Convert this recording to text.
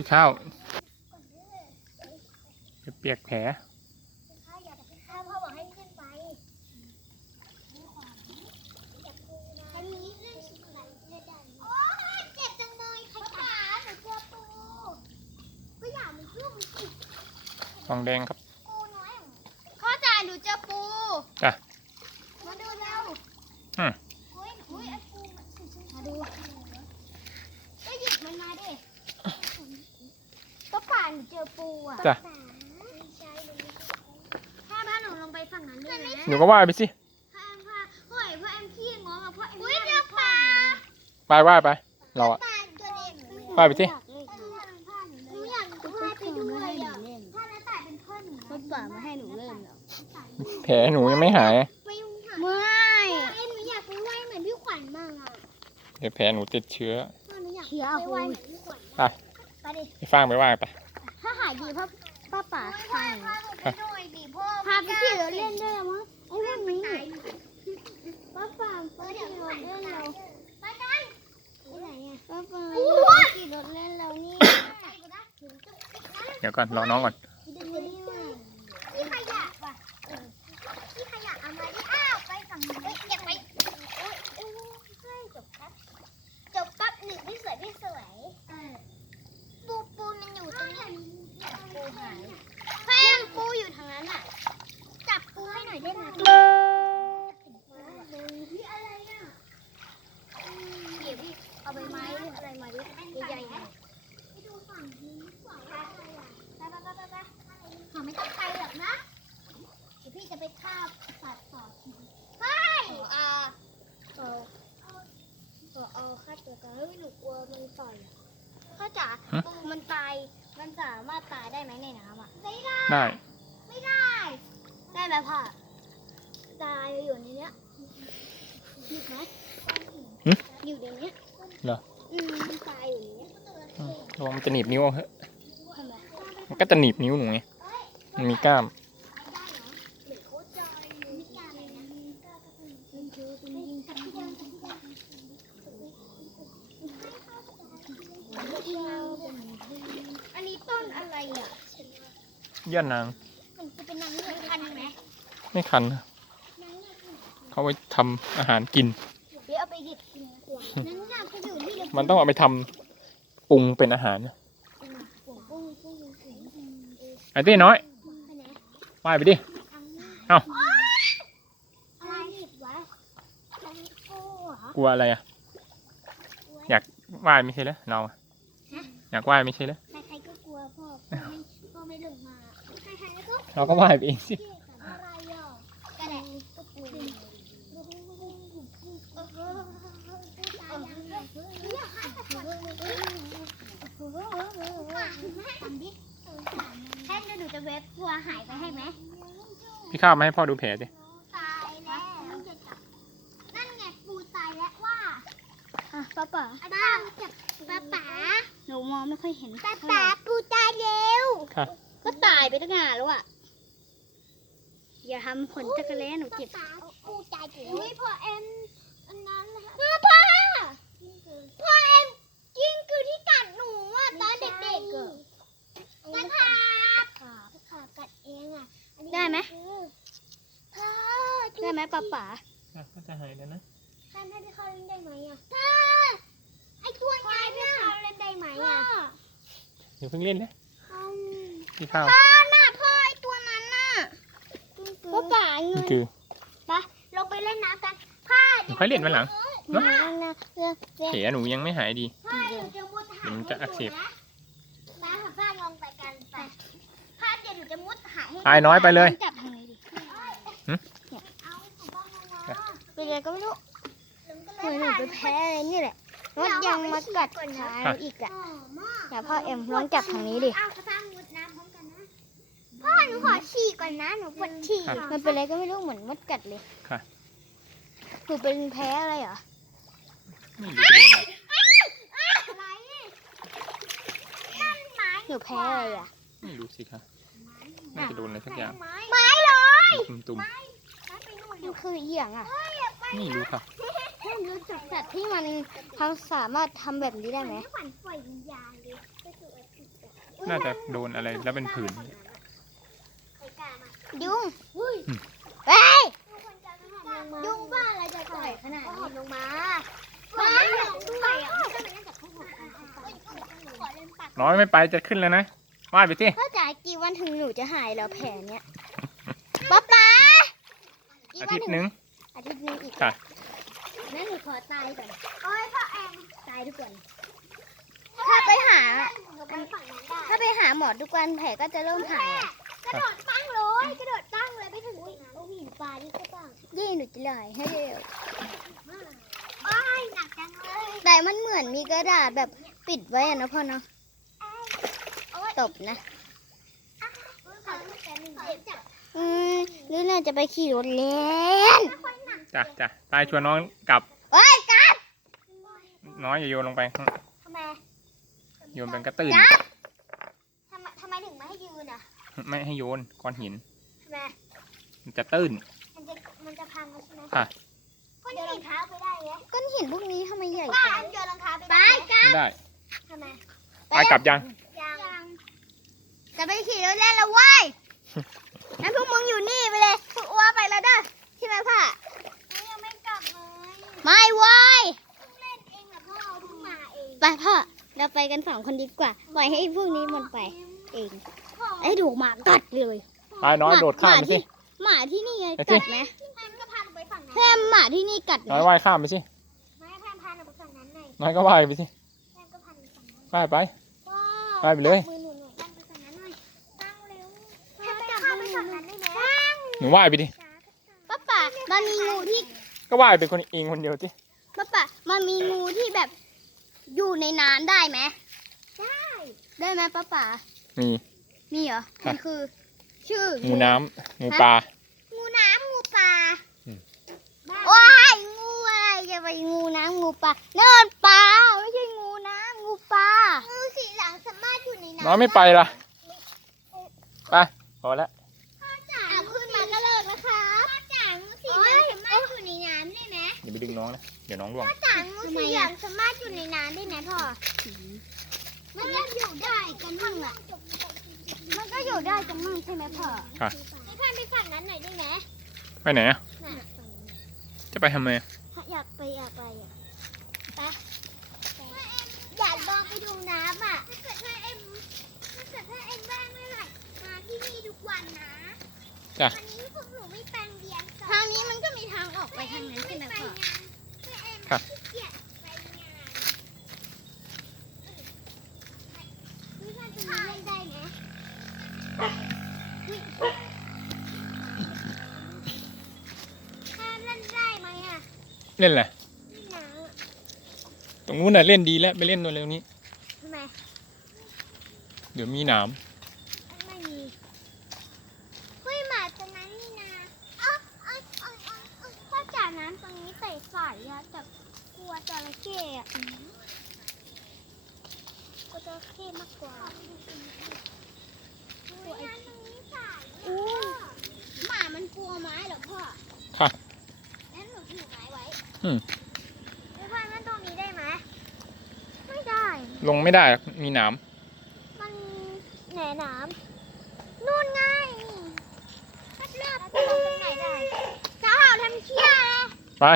พี่ข้าวจะเปียกแผลข้าอยากจะข้าพ่อบอกให้ขึ้นไปอันนี้เรื่องสุดไหลเรื่อดันโอ้เจ็บจังเลยใครขาหนูเจอปูก็อยากมันยุ่งสิฟองแดงครับ ปูน้อยพ่อจ๋าหนูเจอปู จ้ะ มาดูเร็ว อืม อุ้ยอุ้ยไอ้ปูมันมาดูก็หยิบมันมาดิก็ป่า หนูเจอปูอะจ้ะถ้าพาหนูลงไปฝั่งนั้นด้วยนะหนูก็ว่ายไปสิพ่อแอมพ่อเฮ้ยพ่อแอมขี้งอมาพ่อแอมอุ้ยเจอปลาว่ายว่ายไป เราอะ ปลาตัวเล็กว่ายไปสิ หนูอยากว่ายไปด้วยอะถ้าน้าตายเป็นพ่อหนูรถป่ามาให้หนูเล่นเหรอแผลหนูยังไม่หายไปยุ่งค่ะไม่ เอ็มหนูอยากไปว่ายเหมือนพี่ขวัญบ้างอะเดี๋ยวแผลหนูติดเชื้อพ่อหนูอยากเชียไปร์ว่ายไปคุเหมือนพี่ขวัญ ไปไปดิ ไปฟางไปว่ายไปถ้ายดีพ่อป้าป่าพาให้พาหนูไปด้วยดิพ่อพาไปขี่รถเล่นด้วยมั้งไอ้พวกนี้ป้าป่าป้าขี่รถเล่นเราไปกันไปไหนอะป้าป่าโอ้ยขี่รถเล่นเรานี่เดี๋ยวก่อนรอน้องก่อน ที่ขยะว่ะที่ขยะเอามาดิอ้าวไปฝั่งนู้นเอ้ยอย่าไปโอ๊ยโอ๊ยเฮ้ยจบครับจบปั๊บหนึ่งพี่สวยพี่สวยปูปูมันอยู่ตรงนี้ปูหายแฟมปูอยู่ทางนั้นอะ จับปูให้หน่อยได้ไหมพี่อะไรอะเดี๋ยวพี่เอาใบไม้หรืออะไรมาดิใหญ่ๆหน่อยไปดูฝั่งนี้ฝั่งอะไรอะไปไปไปไปไปเขาไม่ต้องไปหรอกนะ เดี๋ยวพี่จะไปฆ่าสัตว์ต่อทีเฮ้ยอ่าเอาเอาเอาฆ่าตัวตายเฮ้ยหนูกลัวมันต่อยอะพ่อ จ๋าฮะ ปูมันตาย มันสามารถตายได้ไหมในน้ำอะ ไม่ได้ ได้ ไม่ได้ ได้ไหมพ่อ ตายอยู่ในเนี้ยหยุดไหมหึอยู่ในเนี้ยเหรอ อืมมันตายอยู่ในเนี้ยอืมระวังมันจะหนีบนิ้วเอาเถอะทำไมมันก็จะหนีบนิ้วหนูไงมันมีกล้าม ได้เหรอเหมือนโคตรจอยเลยมีการอะไรนะมันคือเป็นยิงกันที่ยัง อันนี้ต้นอะไรอะ ย่านาง มันจะเป็นนางเงือกพันไหมไม่คันนะนางเงือกเขาไว้ทำอาหารกิน เดี๋ยวเอาไปหยิบกินดีกว่านางเงือกจะอยู่ที่เดียวมันต้องเอาไปทำปรุงเป็นอาหารนะปุ้งปุ้งปุ้งปุ้งไอ้เต้น้อยไปไหนว่ายไปดิเอ้า อะไรหยิบวะนางโก้เหรอกลัวอะไรอะอยากว่ายไม่ใช่เหรอเราอะ อยากว่ายไม่ใช่เหรอใครๆก็กลัวพ่อพ่อไม่พ่อไม่ลงมาใครๆก็เราก็ว่ายไปเองสิ เกี่ยวกับอะไรอะกระแดะก็กลัวทำดิแค่หนูจะเว็บทัวร์หายไปให้ไหม พี่ข้าวมาให้พ่อดูแผลสิ ตายแล้วนั่นไงปูตายแล้วว่าอะป้าป่าป้าจับป้าป๋า หนูมองไม่ค่อยเห็นป้าเท่าไหร่ป๋าปูตายเร็ว ค่ะ ก็ตายไปตั้งนานแล้วอะ อย่าทำขนจักรแล้หนูเจ็บป้าป๋าปูตายเร็วอุ้ยพ่อเอ็มอันนั้นนะคะพ่อพ่อพ่อเอ็มกิ้งคือที่กัดหนูอะตอนเด็กๆอะนะครับขากัดเองอะได้ไหมพ่อได้ไหมป้าป่าก็จะหายแล้วนะใครให้พี่เขาเล่นได้ไหมอะพ่อไอตัวใหญ่พี่เขาเล่น ได้ไหมอะเดี๋ยวเพิ่งเล่นนะอืมพี่ข้าวพ่อน่ะพ่อไอตัวนั้นน่ะป้าป่าเงินี่นคือลงไปเล่นน้ำกันพ่อหนูค่อยเล่นวันหลัง เนาะนะเพื่อแผลหนูยังไม่หายดี พ่อเดี๋ยวจะมุดหาเดี๋ยวมันจะอักเสบ ป้ากับป้าลงไปกันไปพ่อเดี๋ยวหนูจะมุดหาให้ตายน้อยไปเลย จับทางไหนดิเอาของป้ามาเป็นไงก็ไม่รู้ลงกันเหมือนหเลนูยไปแพ้อะไรนี่แหละ รถยังมากัดขาหนูอีกอะเดี๋ยวพ่อเอ็มลองจับทางนี้ดิ เอากระซังมุดน้ำพร้อมกันนะ พ่อหนูขอฉี่ก่อนนะ หนูปวดฉี่ค่ะ มันเป็นอะไรก็ไม่รู้เหมือนมดกัดเลยค่ะ หนูเป็นแพ้อะไรเหรอ ไม่รู้จะโดนอะไรอะไรนั่นไม้หนูแพ้อะไรอะ ไม่รู้สิคะน่าจะโดนอะไรสักอย่างไม้ไม้เลยตุ่มไม้ไปนู่นมัเดี๋ยนวคือเอียงอะ ๆไม่รู้ค่ะถ้ารู้จัก สัตว์ที่มันทำสามารถทำแบบนี้ได้ไหมขวัญปล่อยวิญญาณเลยไปสู่อสุน่าจะโดนอะไรแล้วเป็นผื่นไอ้กามายุงอุ้ยเฮ้ยยุงบ้าอะไรจะต่อยขนาดนี้ลงมามาลงด้วยอะไม่ต้องไปเล่นกับพวกผมขอเล่นปัดน้อยไม่ไปจะขึ้นแล้วนะว่ายไปสิพ่อจ๋ากี่วันถึงหนูจะหายแล้วแผลเนี้ยป๊าป๊ากี่อาวันทิตย์ถึงหนึ่งอาทิตย์หนึงอีกค่ะ นั่นหนูขอตายก่อนโอ้ยพ่อแอมตายทุกคนถ้าไปหา หนูไปฝั่งนั้นได้ถ้าไปหาหมอทุกวันแผลก็จะเริ่มหายอะกระโดดตั้งเลยกระโดดตั้งเลยไปถึงอุ้ยโอ้ยหินปลาที่ก็ตั้งยี่หนูจะเลยให้เร็วโอ้ยหนักจังเลยแต่มันเหมือนมีกระดาษแบบปิดไว้อะนะพ่อเนาะ โอ้ยตบนะ ขอแต่หนึ่งเจ็บจับอืมหรือน่าจะไปขี่รถเล่นค่อยหนัก จ้ะจ้ะตายชวนน้องกลับ เอ้ยกัดน้อยอย่าโยนลงไป ทำไมโยนเป็นกระตื้นทำไมทำไมถึงไม่ให้ยืนอะไม่ให้โยนก้อนหิน ทำไมมันจะตื้น มันจะมันจะพังแล้วใช่ไหมค่ะก็เดินรองเท้าไปได้ไงก้อนหินพวกนี้ทำไมใหญ่ป้าจังอันเดินรองเท้าไปได้ไหมไม่ได้ทำไมไปกลับยัง ยัง จะไปขี่รถเล่นแล้วเว้ยงั้นพวกมึงอยู่นี่ไปเลยพวกอ้วไปแล้วเด้อใช่ไหมพ่อ ยังไม่กลับเลย ไม่เว้ยเพิ่งเล่นเองกับพ่อเพิ่งมาเองไปพ่อเราไปกันสองคนดีกว่า ปล่อยให้พวกนี้มันไป เองไอ้ดูหมากัดเลยตายน้อยโดดข้ามไปสิ หมาที่นี่ไงไปสิ กัดไหมพี่พันก็พาหนูไปฝั่งนั้นแพมหมาที่นี่กัดไหมน้อยว่ายข้ามไปสิ ไม่ให้แพนพาหนูไปฝั่งนั้นหน่อยน้อยก็ว่ายไปสิแพนก็พาหนูไปฝั่งนั้นว่ายไปว้าวไปไปเลย มือหนูหน่อยตั้งไปฝั่งนั้นหน่อยตั้งเร็วแพนจับมือหนูฝั่งนั้นได้ไหมตั้งหนูว่ายไปดิ ป้าป่ามันมีงูที่ ก็ว่ายไปคนเองคนเดียวสิป้าป่ามันมีงูที่แบบอยู่ในน้ำได้ไหมได้ได้ไหมป้าป่ามี มีเหรอค่ะมันคือ ชื่องูน้ำงูปลางูน้ำงูปลาบ้าว้ายงูอะไรจะไปงูน้ำงูปลาเนินปลาไม่ใช่งูน้ำงูปลางูสีหลังสามารถอยู่ในน้ำน้อยไม่ไปล่ะไปพอแล้ว จ๋า เอาขึ้นมาก็เลิกนะคะ พ่อจ๋างูสีเหลืองสามารถอยู่ในน้ำ ได้ไหมอย่าไปดึงน้องนะ เดี๋ยวน้องร่วงพ่อจ๋างูสีเหลืองสามารถอยู่ในน้ำได้ไหมพ่อ มันจะอยู่ได้กันมั่งอะมันก็อยู่ได้กันมั่งใช่ไหมพ่อให้พ่านไปฝั่งนั้นหน่อยได้ไหมไปไหนอะน่ะจะไปทำไมอยากไปอยากไปอะอยากลองไปดูน้ำอะถ้าเกิดถ้าเอ็มถ้าเกิดถ้าเอ็มว่างเมื่อไหร่มาที่นี่ทุกวันนะ จ้ะ วันนี้ ทางออกไปทางนั้นใช่ไหมไปพ่องานถ้าเอ็มครับขี้เกียจไปงานวิชาจะเล่นได้ไหมถ้าเล่นได้ไหมอะเล่นอะไรนี่น้ำอะตรงนู้นน่ะเล่นดีแล้ว ไปเล่นตัวเร็วนี้ทำไมเดี๋ยวมีหนามไม่มีเฮ้ยหมาตรงนั้นนี่นาเอ้าเอ้าเอ้าเอ้าเอ้าพ่อจ๋าน้ำตรงนี้ใส่ใสอะแต่กลัวจระ เข้อะกลัวจระเข้มากกว่าตัวไอ้ตรงนี้ใสอู้หมามันกลัวไม้เหรอพ่อค่ะแล้วหนูถือไม้ไว้อืมไม่พ่อนั่นตรงนี้ได้ไหมไม่ได้ ลงไม่ได้หรอกมีหนามมันแหน่น้ำนู่นไงพัดเลือกตรงไหนได้จะเอาทำเชี่ยอะไรไป